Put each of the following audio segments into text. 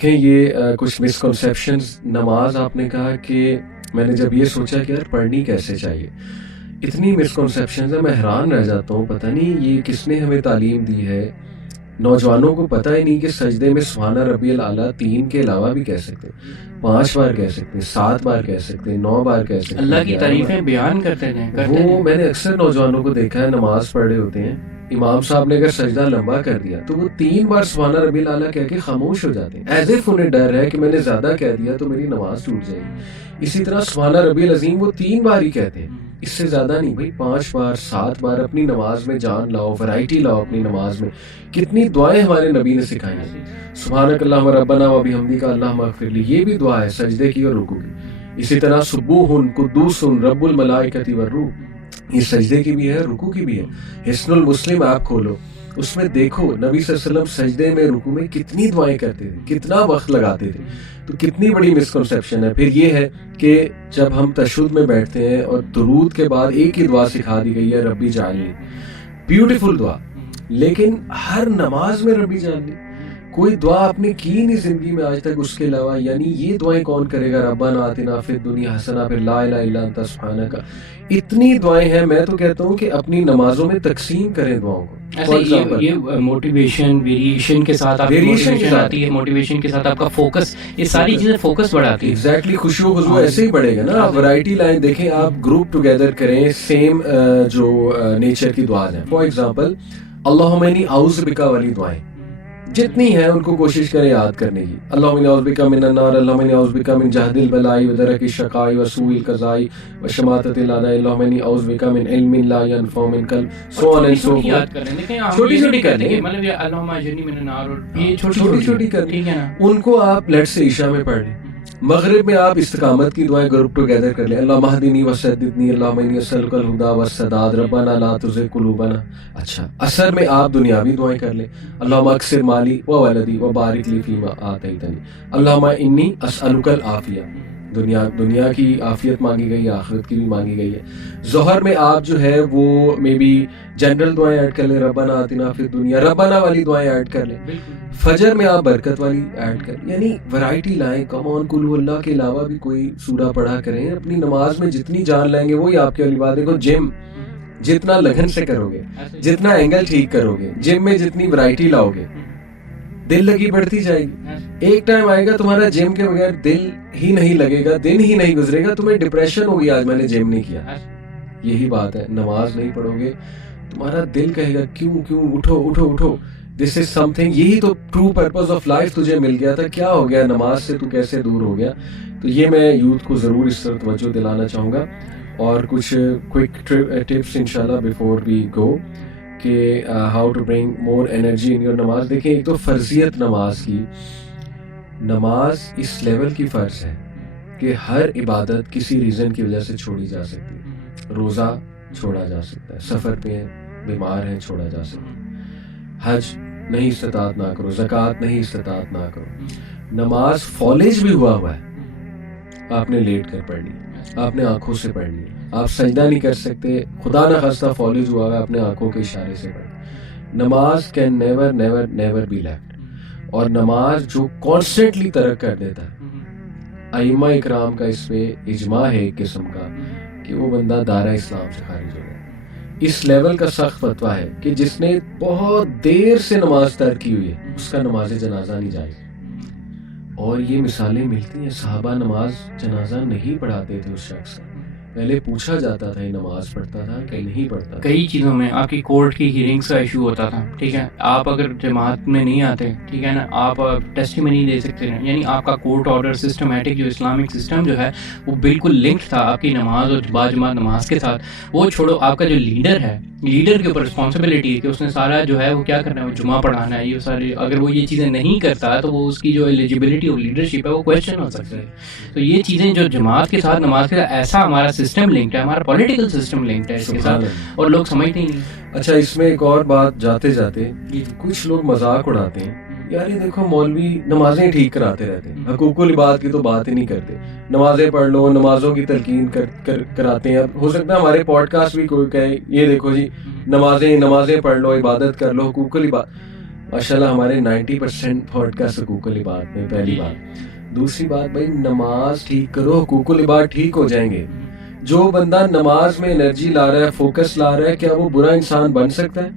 کہ یہ کچھ مسکنسیپشنز. نماز آپ نے کہا کہ میں نے جب یہ سوچا کہ یار پڑھنی کیسے چاہیے, اتنی مسکنسیپشنز ہیں, میں حیران رہ جاتا ہوں. پتہ نہیں یہ کس نے ہمیں تعلیم دی ہے. نوجوانوں کو پتہ ہی نہیں کہ سجدے میں سبحان ربی الاعلیٰ 3 کے علاوہ بھی کہہ سکتے ہیں, 5 بار کہہ سکتے ہیں, 7 بار کہہ سکتے ہیں, 9 بار کہہ سکتے ہیں. اللہ کی تعریفیں بیان کرتے ہیں. وہ میں نے اکثر نوجوانوں کو دیکھا ہے, نماز پڑھ رہے ہوتے ہیں, امام صاحب نے اگر سجدہ لمبا کر دیا تو وہ 3 بار سبحان ربی الاعلیٰ کہہ کے خاموش ہو جاتے ہیں, ایز اف انہیں ڈر ہے کہ میں نے زیادہ کہہ دیا تو میری نماز ٹوٹ جائے گی. اسی طرح سبحان ربی العظیم وہ 3 بار ہی کہتے ہیں, اس سے زیادہ نہیں. بھائی 5 بار 7 بار اپنی نماز میں جان لاؤ, ورائٹی لاؤ اپنی نماز میں. کتنی دعائیں ہمارے نبی نے سکھائی ہیں. سبحانک اللہم ربنا و بحمدک اللہم اغفر لی, یہ بھی دعا ہے سجدے کی اور رکوع کی. اسی طرح سبوح قدوس رب الملائکۃ والروح, یہ سجدے کی بھی ہے, رکوع کی بھی ہے. حسن المسلم ایپ کھولو, اس میں دیکھو نبی صلی اللہ علیہ وسلم سجدے میں رکوع میں کتنی دعائیں کرتے تھے, کتنا وقت لگاتے تھے. تو کتنی بڑی مسکنسیپشن ہے. پھر یہ ہے کہ جب ہم تشہد میں بیٹھتے ہیں اور درود کے بعد ایک ہی دعا سکھا دی گئی ہے, ربی جعلنی, بیوٹیفل دعا, لیکن ہر نماز میں ربی جعلنی. کوئی دعا آپ نے کی نہیں زندگی میں آج تک اس کے علاوہ. یعنی یہ دعائیں کون کرے گا؟ ربنا آتنا فی الدنیا حسنہ, پھر لا الہ الا انت سبحانک. اتنی دعائیں ہیں. میں تو کہتا ہوں کہ اپنی نمازوں میں تقسیم کریں دعاؤں کو. یہ موٹیویشن ویریشن کے ساتھ موٹیویشن آتی ہے, موٹیویشن کے ساتھ آپ کا فوکس, یہ ساری چیزیں فوکس بڑھاتی ہے. ایگزیکٹلی, خشوع و خضوع ایسے ہی بڑھے گا نا. آپ ورائٹی لائن دیکھیں, آپ گروپ ٹوگیدر کریں, سیم جو نیچر کی دعا ہیں. فار ایگزامپل اللہم انی اعوذ بک والی دعائیں جتنی ہیں ان کو کوشش کریں یاد کرنے کی. اللہم انی اعوذ بک من النار, اللہم انی اعوذ بک من جہد البلاء ودرک الشقاء وسوء القضاء وشماتۃ الاعداء, اللہم انی اعوذ بک من علم لا ينفع, من قلب سو آن اینڈ سو فورتھ. چھوٹی چھوٹی کریں, مطلب یہ اللہم اجرنی من النار, یہ چھوٹی چھوٹی کریں. ٹھیک ہے نا. ان کو آپ لیٹ سے عشاء میں پڑھ لیں. مغرب میں آپ استقامت کی دعائیں گروپ ٹوگیدر کر لیں. اللہم اہدنی وسددنی, اللہم انی اسألک الہدی والسداد, ربنا لا تزغ قلوبنا. اچھا, عصر میں آپ دنیاوی دعائیں کر لیں. اللہم اکثر مالی و ولدی وبارک لی فیما آتیتنی, اللہم انی اسألک العافیہ. دنیا کی عافیت مانگی گئی ہے, آخرت کی بھی مانگی گئی ہے. ظہر میں آپ جو ہے وہ مے بی جنرل دعائیں ایڈ کر لیں, ربنا آتنا فی الدنیا, ربنا والی دعائیں ایڈ کر لیں. فجر میں آپ برکت والی ایڈ کریں. یعنی ورائٹی لائیں. کم آن, قل ہو اللہ کے علاوہ بھی کوئی سورہ پڑھا کریں. اپنی نماز میں جتنی جان لائیں گے وہی آپ کے والی بات. دیکھو جم جتنا لگن سے کرو گے, جتنا اینگل ٹھیک کرو گے, جم میں جتنی ورائٹی لاؤ گے, دل لگی بڑھتی جائے گی. ایک ٹائم آئے گا تمہارا جم کے بغیر دل ہی نہیں لگے گا, دن ہی نہیں گزرے گا, تمہیں ڈپریشن ہوگی آج میں نے جم نہیں کیا. یہی بات ہے, نماز نہیں پڑھو گے تمہارا دل کہے گا کیوں اٹھو اٹھو اٹھو. دس از سم تھنگ. یہی تو ٹرو پرپز آف لائف تجھے مل گیا تھا. کیا ہو گیا نماز سے, تو کیسے دور ہو گیا؟ تو یہ میں یوتھ کو ضرور اس طرح توجہ دلانا چاہوں گا. اور کچھ کوئک ٹپس انشاءاللہ بیفور وی گو کہ how to bring more energy in your نماز. دیکھیں, ایک تو فرضیت نماز کی. نماز اس لیول کی فرض ہے کہ ہر عبادت کسی ریزن کی وجہ سے چھوڑی جا سکتی ہے. روزہ چھوڑا جا سکتا ہے, سفر پہ ہیں, بیمار ہیں, چھوڑا جا سکتا ہے. حج نہیں استطاعت نہ کرو, زکوٰۃ نہیں استطاعت نہ کرو. نماز فالج بھی ہوا ہے, آپ نے لیٹ کر پڑھنی, آپ نے آنکھوں سے پڑھنی. آپ سجدہ نہیں کر سکتے, خدا نہ خواستہ فالج ہوا ہے, آپ نے آنکھوں کے اشارے سے پڑھنی. نماز can never never never be left. اور نماز جو کانسٹنٹلی ترک کر دیتا ہے, ائمہ اکرام کا اس پہ اجماع ہے ایک قسم کا کہ وہ بندہ دائرہ اسلام سے خارج ہو گیا. اس لیول کا سخت فتویٰ ہے کہ جس نے بہت دیر سے نماز ترک کی ہوئی ہے اس کا نماز جنازہ نہیں جائے. اور یہ مثالیں ملتی ہیں. صحابہ نماز جنازہ نہیں پڑھاتے تھے اس شخص کا. پہلے پوچھا جاتا تھا یہ نماز پڑھتا تھا کہ نہیں پڑھتا. کئی چیزوں میں آپ کی کورٹ کی ہیئرنگس کا ایشو ہوتا تھا, ٹھیک ہے, آپ اگر جماعت میں نہیں آتے, ٹھیک ہے نا, آپ ٹیسٹیمنی دے سکتے ہیں. یعنی آپ کا کورٹ آرڈر سسٹمیٹک جو اسلامک سسٹم جو ہے وہ بالکل لنکڈ تھا آپ کی نماز اور باجماعت نماز کے ساتھ. وہ چھوڑو, آپ کا جو لیڈر ہے, لیڈر کے اوپر رسپانسبلٹی ہے کہ اس نے سارا جو ہے وہ کیا کرنا ہے, وہ جمعہ پڑھانا ہے. یہ سارے اگر وہ یہ چیزیں نہیں کرتا تو وہ اس کی جو ایلیجیبلٹی اور لیڈرشپ ہے وہ کویسچن ہو سکتا ہے. تو یہ چیزیں جو جماعت کے ساتھ نماز کے ساتھ, ایسا ہمارا سسٹم لنکڈ ہے, ہمارا پولیٹیکل سسٹم لنکڈ ہے اس کے ساتھ, اور لوگ سمجھتے ہی نہیں. اچھا, اس میں ایک اور بات جاتے جاتے, کچھ لوگ مذاق اڑاتے ہیں, یار یہ دیکھو مولوی نمازیں ٹھیک کراتے رہتے ہیں, حقوق العباد کی تو بات ہی نہیں کرتے, نمازیں پڑھ لو, نمازوں کی تلقین کراتے ہیں. اب ہو سکتا ہے ہمارے پوڈ کاسٹ بھی کوئی کہے یہ دیکھو جی نمازیں پڑھ لو, عبادت کر لو, حقوق العباد. ماشاءاللہ ہمارے 90% پوڈکاسٹ حقوق العباد میں، پہلی بات. دوسری بات بھائی، نماز ٹھیک کرو، حقوق العباد ٹھیک ہو جائیں گے. جو بندہ نماز میں انرجی لا رہا ہے، فوکس لا رہا ہے، کیا وہ برا انسان بن سکتا ہے؟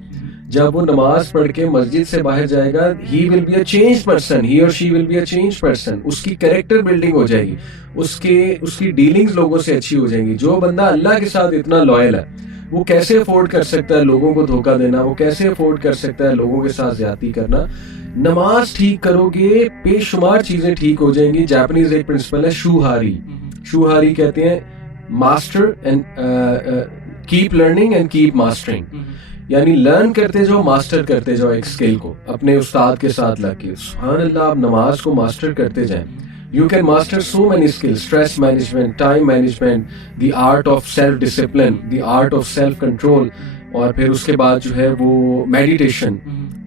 جب وہ نماز پڑھ کے مسجد سے باہر جائے گا، he will be a change person, he or she will be a change person. اس کی کریکٹر بلڈنگ ہو جائے گی، اس کی ڈیلنگز لوگوں سے اچھی ہو جائیں گی. جو بندہ اللہ کے ساتھ اتنا لوئل ہے، وہ کیسے افورڈ کر سکتا ہے لوگوں کو دھوکہ دینا؟ وہ کیسے افورڈ کر سکتا ہے لوگوں کے ساتھ زیادتی کرنا؟ نماز ٹھیک کرو گے، بے شمار چیزیں ٹھیک ہو جائیں گی. جاپنیز ایک پرنسپل ہے شوہاری. شوہاری کہتے ہیں master and keep learning and keep mastering. یعنی لرن کرتے جاؤ، ماسٹر کرتے جاؤ ایک اسکل کو اپنے استاد کے ساتھ لگ کے. سبحان اللہ، آپ نماز کو ماسٹر کرتے جائیں. You can master so many skills: stress management, time management, the art of self-discipline, the art of self-control. اور پھر اس کے بعد جو ہے وہ میڈیٹیشن.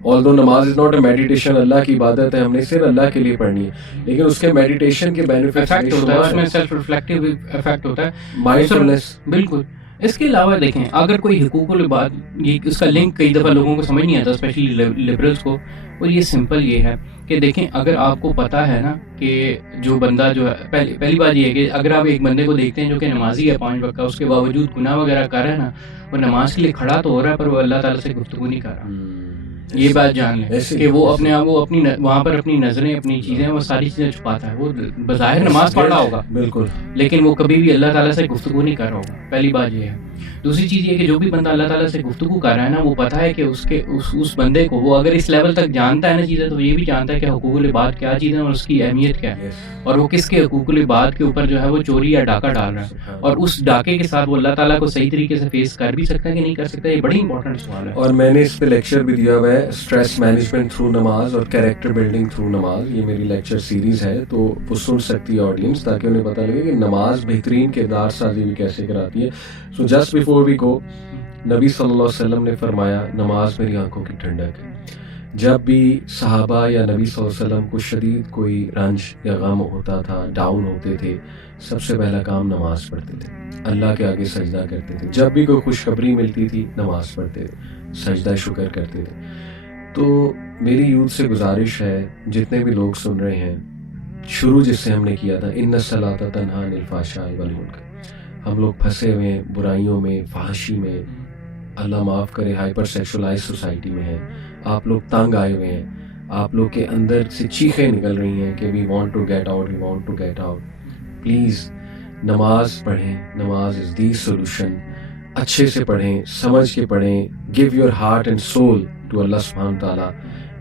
although نماز از ناٹ اے میڈیٹیشن، اللہ کی عبادت ہے، ہم نے صرف اللہ کے لیے پڑھنی ہے، لیکن اس کے میڈیٹیشن کے بینیفٹس ہوتا ہے، اس میں سیلف ریفلیکٹیو افیکٹ ہوتا ہے، مائنڈفلنس. بالکل. اس کے علاوہ دیکھیں، اگر کوئی حقوق العباد، یہ اس کا لنک کئی دفعہ لوگوں کو سمجھ نہیں آتا، اسپیشلی لبرلس کو. اور یہ سمپل یہ ہے کہ دیکھیں، اگر آپ کو پتہ ہے نا کہ جو بندہ جو ہے، پہلی بات یہ ہے کہ اگر آپ ایک بندے کو دیکھتے ہیں جو کہ نمازی ہے 5 وقت کا، اس کے باوجود گناہ وغیرہ کر رہا ہے نا، وہ نماز کے لیے کھڑا تو ہو رہا ہے پر وہ اللہ تعالیٰ سے گفتگو نہیں کر رہا. یہ بات جان لیں کہ وہ اپنے آپ، وہ اپنی وہاں پر اپنی نظریں، اپنی چیزیں، وہ ساری چیزیں چھپاتا ہے. وہ بظاہر نماز پڑھ رہا ہوگا بالکل، لیکن وہ کبھی بھی اللہ تعالیٰ سے گفتگو نہیں کر رہا ہوگا. پہلی بات یہ ہے. دوسری چیز یہ کہ جو بھی بندہ اللہ تعالیٰ سے گفتگو کر رہا ہے نا، وہ پتہ ہے کہ اس بندے کو، وہ اگر اس لیول تک جانتا ہے نا چیزیں، تو یہ بھی جانتا ہے کہ حقوق العباد کیا چیزیں اور اس کی اہمیت کیا ہے، اور وہ کس کے حقوق العباد کے اوپر جو ہے وہ چوری یا ڈاکہ ڈال رہا ہے، اور اس ڈاکے کے ساتھ وہ اللہ تعالیٰ کو صحیح طریقے سے فیس کر بھی سکتا ہے کہ نہیں کر سکتا. یہ بڑی امپورٹنٹ سوال ہے. اور میں نے اس پہ لیکچر بھی دیا ہوا ہے، اسٹریس مینجمنٹ تھرو نماز اور کیریکٹر بلڈنگ تھرو نماز. یہ میری لیکچر سیریز ہے، تو وہ سن سکتی ہے آڈینس، تاکہ انہیں پتہ لگے کہ نماز بہترین کردار سازی بھی کیسے کراتی ہے. سو جسٹ بیفور وی گو، نبی صلی اللہ علیہ وسلم نے فرمایا نماز میری آنکھوں کی ٹھنڈک ہے. جب بھی صحابہ یا نبی صلی اللہ علیہ وسلم کو شدید کوئی رنج یا غم ہوتا تھا، ڈاؤن ہوتے تھے، سب سے پہلا کام نماز پڑھتے تھے، اللہ کے آگے سجدہ کرتے تھے. جب بھی کوئی خوشخبری ملتی تھی، نماز پڑھتے تھے، سجدہ شکر کرتے تھے. تو میری یوتھ سے گزارش ہے، جتنے بھی لوگ سن رہے ہیں، شروع جس سے ہم نے کیا تھا، ان الصلاۃ تنہی عن الفحشاء والمنکر. ہم لوگ پھنسے ہوئے ہیں برائیوں میں، فحاشی میں، اللہ معاف کرے ہائپر سیکشولائز سوسائٹی میں ہیں. آپ لوگ تنگ آئے ہوئے ہیں، آپ لوگ کے اندر سے چیخیں نکل رہی ہیں کہ we want to get out, we want to get out. Please نماز پڑھیں، نماز از دی سولوشن. اچھے سے پڑھیں، سمجھ کے پڑھیں. Give your heart and soul to اللہ سبحانہ تعالیٰ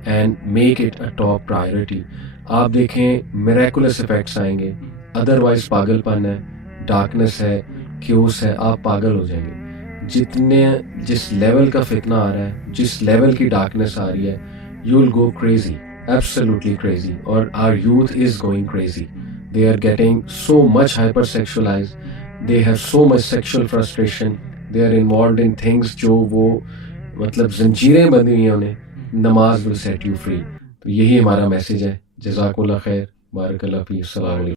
and make it a top priority. آپ دیکھیں میریکولس افیکٹس آئیں گے. ادروائز پاگل پن ہے، ڈارکنس ہے، کیوس ہے، آپ پاگل ہو جائیں گے. جس لیول کا فتنہ آ رہا ہے، جس لیول کی ڈارکنس آ رہی ہے، you will go crazy, absolutely crazy. اور our youth is going crazy. They are getting so much hyper sexualize, they have so much sexual frustration, they are involved in things جو وہ مطلب زنجیریں بندھی ہوئی ہیں انہیں. نماز ول سیٹ یو فری. تو یہی ہمارا میسج ہے. جزاک اللہ خیر، بارک اللہ فیک. السلام علیکم.